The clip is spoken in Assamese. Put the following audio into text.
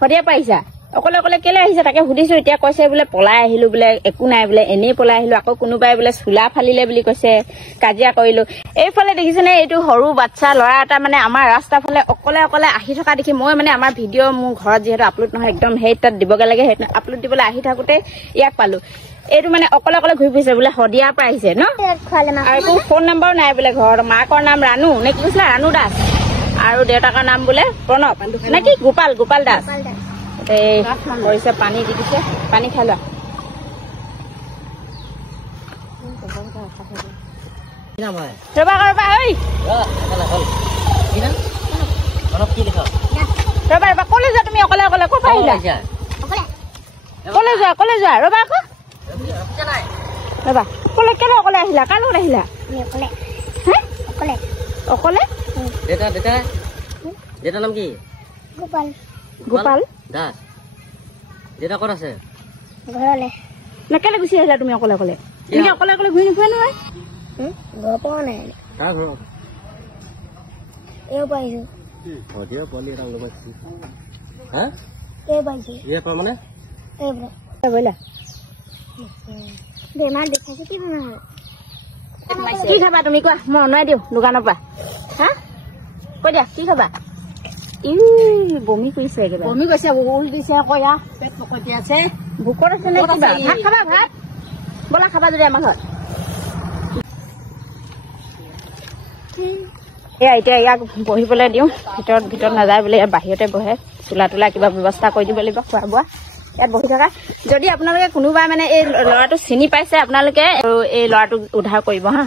সদিয়া পাইছা অকলে অকলে কেলে আহিছে তাকে সুধিছো এতিয়া কৈছে বোলে পলাই আহিলো বোলে একো নাই বোলে এনেই পলাই আহিলো আকৌ কোনোবাই বোলে চোলা ফালিলে বুলি কৈছে কাজিয়া কৰিলো এইফালে দেখিছেনে এইটো সৰু বাচ্চা ল'ৰা এটা মানে আমাৰ ৰাস্তাৰ ফালে অকলে অকলে আহি থকা দেখি মই মানে আমাৰ ভিডিঅ' মোৰ ঘৰত যিহেতু আপলোড নহয় একদম সেই তাত দিবগে লাগে সেই আপলোড দিবলৈ আহি থাকোতে ইয়াক পালো এইটো মানে অকলে অকলে ঘূৰি ফুৰিছে বোলে সদিয়াৰ পৰা আহিছে ন আৰু ফোন নম্বৰ নাই বোলে ঘৰৰ মাকৰ নাম ৰাণু নে কি কৈছিলা ৰাণু দাস আৰু দেউতাকৰ নাম বোলে প্ৰণৱ নে কি গোপাল দাস এই কৰিছে পানী দি দিছে পানী খাই লোৱা ৰবা কলে যোৱা তুমি অকলে অকলে ক'ৰ পৰা আহিলা কলে যোৱা ৰবা আকৌ ৰবা কলে কেলে অকলে আহিলা কাৰ লগত আহিলা অকলে দেউতাৰ নাম কি গোপাল দাস দেউতা ক'ত আছে না কেলে গুচি আহিলা তুমি অকলে অকলে তুমি অকলে অকলে ঘূৰি নুফুৰে নহয় ঘৰ পোৱা নাই এও পাইছো সদিয়া পোৱালি এটা ওলাই পাইছে হা এও পাইছো ইয়াৰ পৰা মানে বইলা বেমাৰ দেখাইছে কি বেমাৰ হ'ল কি খাবা তুমি কোৱা মই অনাই দিওঁ দোকানৰ পৰা হা কৈ দিয়া কি খাবা বমি কৰিছে একেবাৰে বমি কৈছে উল দিছে কয়া পেট পকতি আছে ভোকত আছে নে কিবা ভাত খাবা ভাত বলা খাবা যদি আমাৰ ঘৰত এয়া এতিয়া ইয়াক বহিবলৈ দিওঁ ভিতৰত নাযায় বোলে ইয়াত বাহিৰতে বহে চোলা তোলা কিবা ব্যৱস্থা কৰি দিব লাগিব খোৱা বোৱা ইয়াত বহি থকা যদি আপোনালোকে কোনোবাই মানে এই ল'ৰাটো চিনি পাইছে আপোনালোকে এই ল'ৰাটোক উদ্ধাৰ কৰিব হা